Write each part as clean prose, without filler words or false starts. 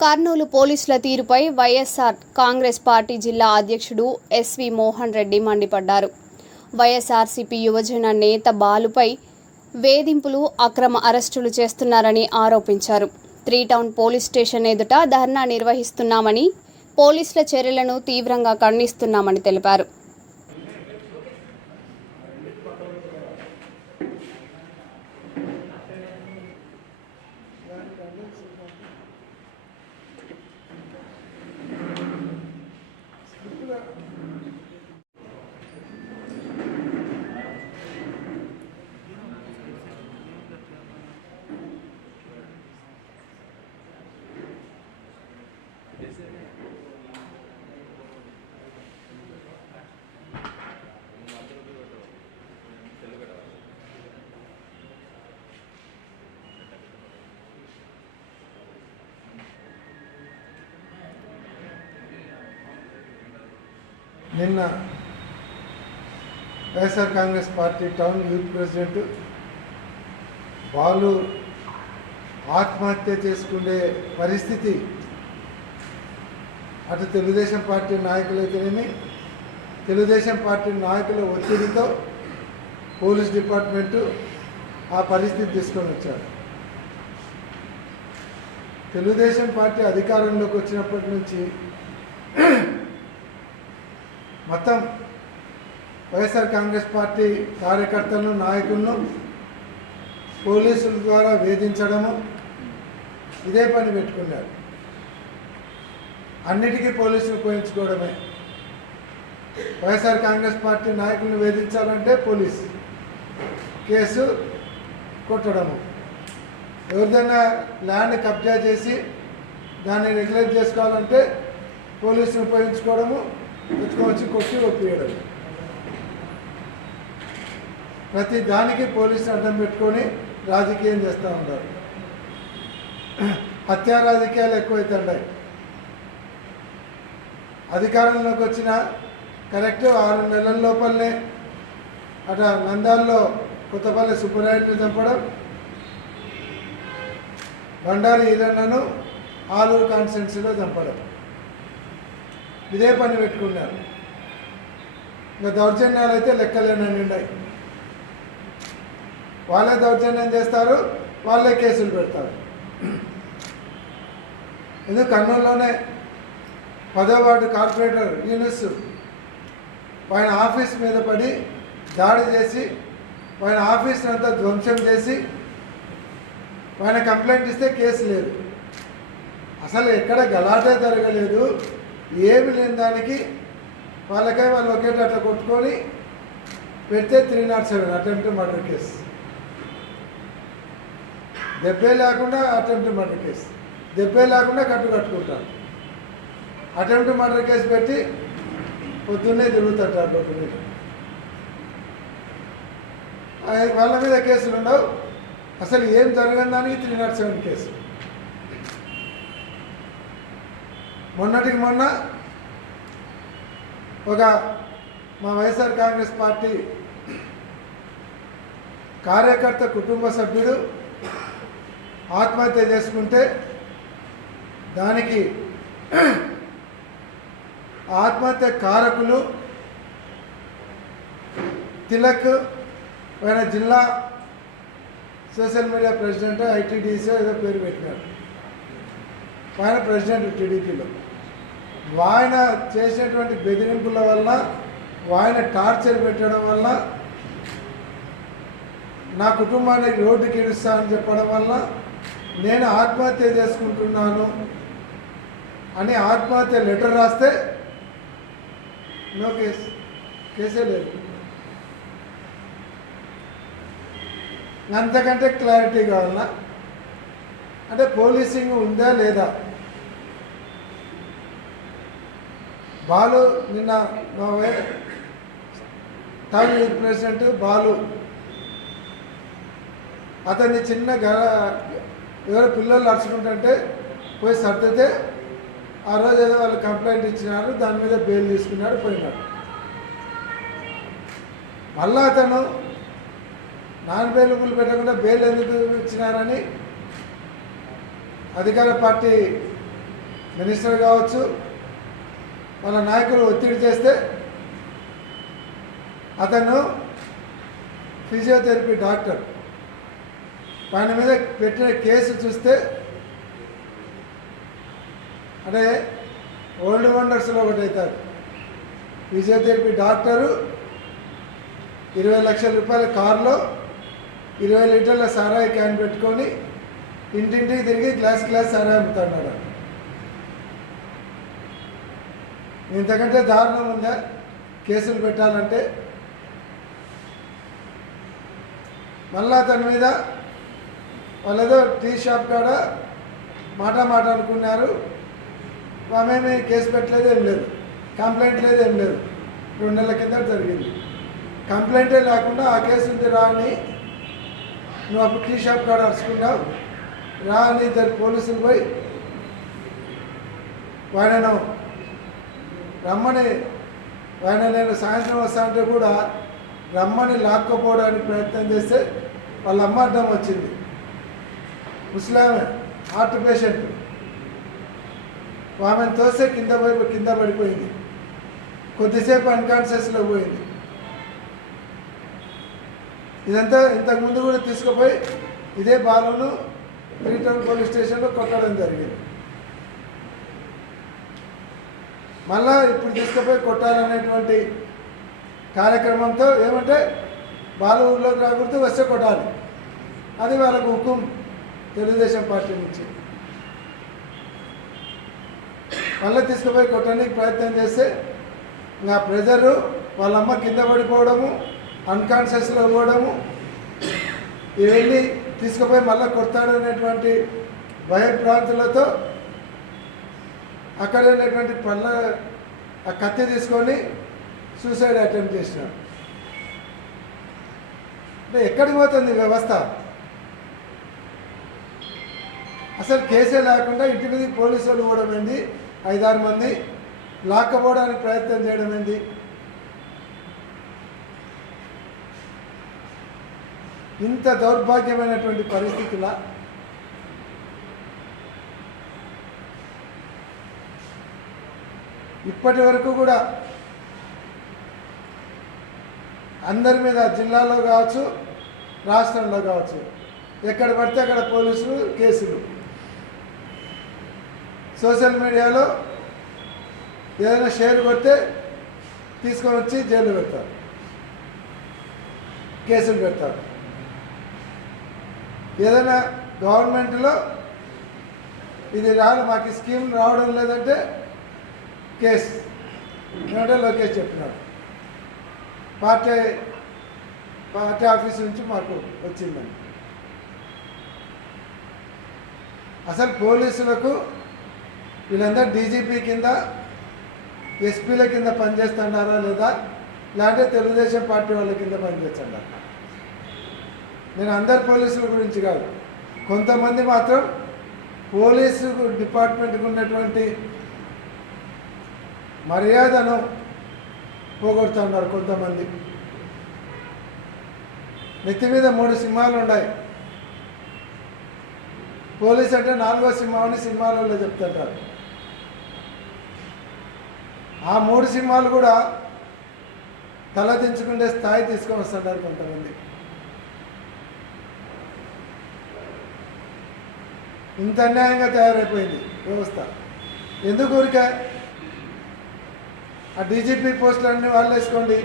కర్నూలు పోలీసుల తీరుపై వైఎస్ఆర్ కాంగ్రెస్ పార్టీ జిల్లా అధ్యక్షుడు ఎస్వి మోహన్ రెడ్డి మండిపడ్డారు. వైఎస్ఆర్సీపీ యువజన నేత బాలుపై వేధింపులు, అక్రమ అరెస్టులు చేస్తున్నారని ఆరోపించారు. 3 టౌన్ పోలీస్ స్టేషన్ ఎదుట ధర్నా నిర్వహిస్తున్నామని, పోలీసుల చర్యలను తీవ్రంగా ఖండిస్తున్నామని తెలిపారు. నిన్న YSR Congress party town youth president Balu ఆత్మహత్య చేసుకునే పరిస్థితి అటు తెలుగుదేశం పార్టీ నాయకులైతేనేమి, తెలుగుదేశం పార్టీ నాయకుల ఒత్తిడితో పోలీస్ డిపార్ట్మెంటు ఆ పరిస్థితి తీసుకొని వచ్చారు. తెలుగుదేశం పార్టీ అధికారంలోకి వచ్చినప్పటి నుంచి మొత్తం వైఎస్ఆర్ కాంగ్రెస్ పార్టీ కార్యకర్తలను, నాయకులను పోలీసుల ద్వారా వేధించడము ఇదే పని పెట్టుకున్నారు. అన్నిటికీ పోలీసులు ఉపయోగించుకోవడమే. వైఎస్ఆర్ కాంగ్రెస్ పార్టీ నాయకులను వేధించాలంటే పోలీసు కేసు కొట్టడము, ఎవరిదైనా ల్యాండ్ కబ్జా చేసి దాన్ని రెగ్యులేట్ చేసుకోవాలంటే పోలీసులు ఉపయోగించుకోవడము, ఎత్తుకొచ్చి కొట్టి ఒప్పియడం. ప్రతి దానికి పోలీసులు అడ్డం పెట్టుకొని రాజకీయం చేస్తూ ఉంటారు. హత్యా రాజకీయాలు ఎక్కువైతున్నాయి. అధికారంలోకి వచ్చిన కరెక్ట్ 6 నెలల లోపలనే అట నంద్యాలలో కొత్తపల్లి సుబ్బరాయుడిని చంపడం, బండారి ఈరన్నను ఆలూరు కాన్స్టిట్యున్సీలో చంపడం, ఇదే పని పెట్టుకున్నారు. ఇంకా దౌర్జన్యాలు అయితే లెక్కలేనని ఉన్నాయి. వాళ్ళే దౌర్జన్యం చేస్తారు, వాళ్ళే కేసులు పెడతారు. ఎందుకు కర్నూలులోనే 10వ వార్డు కార్పొరేటర్ యూనిస్ ఆయన ఆఫీస్ మీద పడి దాడి చేసి ఆయన ఆఫీస్ని అంతా ధ్వంసం చేసి ఆయన కంప్లైంట్ ఇస్తే కేసు లేదు. అసలు ఎక్కడ గలాటే జరగలేదు, ఏమి లేని దానికి వాళ్ళకై వాళ్ళు ఒకేట అట్లా కొట్టుకొని పెడితే 307 అటెంప్ట్ మర్డర్ కేసు, దెబ్బే లేకుండా అటెంప్ట్ మర్డర్ కేసు, దెబ్బే లేకుండా కట్టుకుంటారు. అటెంప్ట్ మర్డర్ కేసు పెట్టి పొద్దున్నే తిరుగుతుంటారు. పొద్దున్నే వాళ్ళ మీద కేసులు ఉండవు. అసలు ఏం జరగని దానికి 307 కేసు. మొన్నటికి మొన్న ఒక మా వైఎస్ఆర్ కాంగ్రెస్ పార్టీ కార్యకర్త కుటుంబ సభ్యుడు ఆత్మహత్య చేసుకుంటే దానికి ఆత్మహత్య కారకులు తిలక్ ఆయన జిల్లా సోషల్ మీడియా ప్రెసిడెంట్, ఐటీడీసీ ఏదో పేరు పెట్టినారు. ఆయన ప్రెసిడెంట్ టీడీపీలో. ఆయన చేసినటువంటి బెదిరింపుల వల్ల, ఆయన టార్చర్ పెట్టడం వల్ల, నా కుటుంబాన్ని రోడ్డుకి ఇడుస్తా అని చెప్పడం వల్ల నేను ఆత్మహత్య చేసుకుంటున్నాను అని ఆత్మహత్య లెటర్ రాస్తే నో కేసే లేదు. అంతకంటే క్లారిటీ కావాలన్నా అంటే పోలీసింగ్ ఉందా లేదా? బాలు నిన్న మా టౌన్ యూత్ ప్రెసిడెంట్ బాలు అతన్ని చిన్న ఎవరో పిల్లలు నడుచుకుంటుంటే పోయి సర్దితే ఆ రోజు ఏదో వాళ్ళు కంప్లైంట్ ఇచ్చినారు, దాని మీద బెయిల్ తీసుకున్నాడు, పోయినాడు. మళ్ళా అతను నాన్ బెయిలబుల్ పెట్టకుండా బెయిల్ ఎందుకు ఇచ్చినారని అధికార పార్టీ మినిస్టర్ కావచ్చు వాళ్ళ నాయకులు ఒత్తిడి చేస్తే అతను ఫిజియోథెరపీ డాక్టర్ ఆయన మీద పెట్టిన కేసు చూస్తే అంటే ఓల్డ్ వండర్స్లో ఒకటి అవుతారు. ఫిజియోథెరపీ డాక్టరు 20 లక్షల రూపాయల కారులో 20 లీటర్ల సారాయి క్యాన్ పెట్టుకొని ఇంటింటికి తిరిగి గ్లాస్ సారాయి అమ్ముతున్నాడు. ఇంతకంటే దారుణం ఉందా కేసులు పెట్టాలంటే? మళ్ళా తన మీద వాళ్ళేదో టీ షాప్ కాడ మాట అనుకున్నారు. ఆమెమి కేసు పెట్టలేదు, ఏం లేదు, కంప్లైంట్ లేదు, ఏం లేదు. 2 నెలల కింద జరిగింది. కంప్లైంటే లేకుండా ఆ కేసు ఉంది రా అని నువ్వు అప్పుడు టీ షాప్ కాడ అరుచుకున్నావు రా అని ఇద్దరు పోలీసులు పోయి ఆయనను రమ్మని ఆయన నేను సాయంత్రం వస్తా అంటే కూడా రమ్మని లాక్కపోవడానికి ప్రయత్నం చేస్తే వాళ్ళ అమ్మ అడ్డం వచ్చింది. ముస్లామే హార్ట్ పేషెంట్, ఆమెను తోస్తే కింద పడిపోయింది. కొద్దిసేపు అన్కాన్షియస్లో పోయింది. ఇదంతా ఇంతకుముందు కూడా తీసుకుపోయి ఇదే బాలును 3 టౌన్ పోలీస్ స్టేషన్లో కొట్టడం జరిగింది. మళ్ళా ఇప్పుడు తీసుకుపోయి కొట్టాలనేటువంటి కార్యక్రమంతో ఏమంటే బాలు ఊళ్ళోకి రాకూడదు, వస్తే కొట్టాలి, అది వాళ్ళకు హుకుం తెలుగుదేశం పార్టీ నుంచి. మళ్ళీ తీసుకుపోయి కొట్టడానికి ప్రయత్నం చేస్తే ఇంకా ప్రెజరు వాళ్ళ అమ్మ కింద పడిపోవడము, అన్కాన్షియస్లో పోవడము, ఇవన్నీ తీసుకుపోయి మళ్ళీ కొడతాడు అనేటువంటి భయభ్రాంతులతో అక్కడ ఉన్నటువంటి ఆ కత్తి తీసుకొని సూసైడ్ అటెంప్ట్ చేసినాడు. అంటే ఎక్కడికి పోతుంది వ్యవస్థ? అసలు కేసే లేకుండా ఇంటి మీద పోలీసు వాళ్ళు పోవడం ఏంది, 5-6 మంది లాక్కపోవడానికి ప్రయత్నం చేయడం ఏంది? ఇంత దౌర్భాగ్యమైనటువంటి పరిస్థితుల ఇప్పటి వరకు కూడా అందరి మీద జిల్లాలో కావచ్చు, రాష్ట్రంలో కావచ్చు, ఎక్కడ పడితే అక్కడ పోలీసులు కేసులు. సోషల్ మీడియాలో ఏదైనా షేర్ కొడితే తీసుకొని వచ్చి జైలు పెడతారు, కేసులు పెడతారు. ఏదైనా గవర్నమెంట్లో ఇది మాకు స్కీమ్ రావడం లేదంటే కేసు. ఏమంటే లోకేష్ చెప్పినాడు పార్టీ ఆఫీస్ నుంచి మాకు వచ్చిందని. అసలు పోలీసులకు వీళ్ళందరూ డీజీపీ కింద, ఎస్పీల కింద పనిచేస్తున్నారా లేదా, లేదంటే తెలుగుదేశం పార్టీ వాళ్ళ కింద పనిచేస్తున్నారా? నేను అందరు పోలీసుల గురించి కాదు, కొంతమంది మాత్రం పోలీసు డిపార్ట్మెంట్కి ఉన్నటువంటి మర్యాదను పోగొడుతున్నారు. కొంతమంది నెత్తి మీద 3 సింహాలు ఉన్నాయి. పోలీస్ అంటే 4వ సింహం అని సినిమాలలో చెప్తుంటారు. ఆ 3 సింహాలు కూడా తలదించుకునే స్థాయి తీసుకొని వస్తున్నారు కొంతమంది. ఇంత అన్యాయంగా తయారైపోయింది వ్యవస్థ. ఎందుకు ఊరికే ఆ డీజీపీ పోస్టులన్నీ వాళ్ళు వేసుకోండి,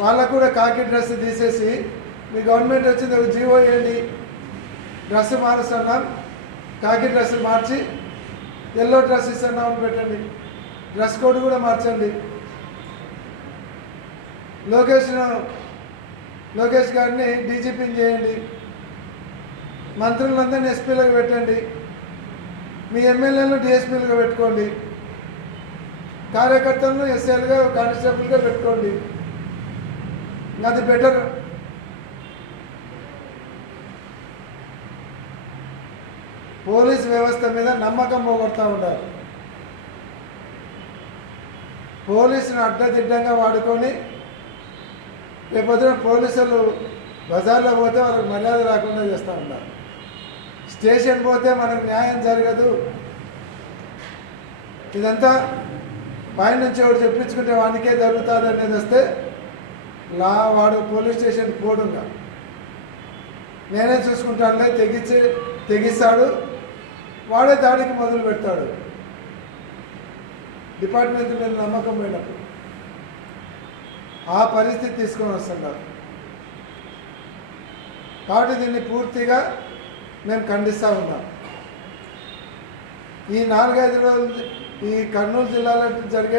వాళ్ళకు కూడా కాకి డ్రెస్ తీసేసి మీ గవర్నమెంట్ వచ్చింది ఒక జీవో వేయండి, డ్రెస్ మారుస్తున్నాం, కాకి డ్రెస్ మార్చి ఎల్లో డ్రెస్ ఇస్తున్నాం అని పెట్టండి, డ్రెస్ కోడ్ కూడా మార్చండి. లోకేష్ గారిని డీజీపీని చేయండి, మంత్రులందరినీ ఎస్పీలకు పెట్టండి, మీ ఎమ్మెల్యేలను డిఎస్పీలుగా పెట్టుకోండి, కార్యకర్తలను ఎస్ఐలుగా కానిస్టేబుల్గా పెట్టుకోండి. అది బెటర్. పోలీస్ వ్యవస్థ మీద నమ్మకం పోగొడతా ఉంటారు. పోలీసును అడ్డదిడ్డంగా వాడుకొని రేపొద్దున పోలీసులు బజార్లో పోతే వాళ్ళకి మర్యాద రాకుండా చేస్తూ ఉంటారు. స్టేషన్ పోతే మనకు న్యాయం జరగదు, ఇదంతా పైనుంచి ఎవరు చెప్పించుకుంటే వానికే జరుగుతుంది అనేది వస్తే వాడు పోలీస్ స్టేషన్ పోడుగా నేనే చూసుకుంటానులే తెగిస్తాడు, వాడే దాడికి మొదలు పెడతాడు. డిపార్ట్మెంట్ మీద నమ్మకం పోయినప్పుడు ఆ పరిస్థితి తీసుకొని వస్తున్నారు. కాబట్టి దీన్ని పూర్తిగా మేము ఖండిస్తూ ఉన్నాం. ఈ 4-5 రోజులు ఈ కర్నూలు జిల్లాలో జరిగే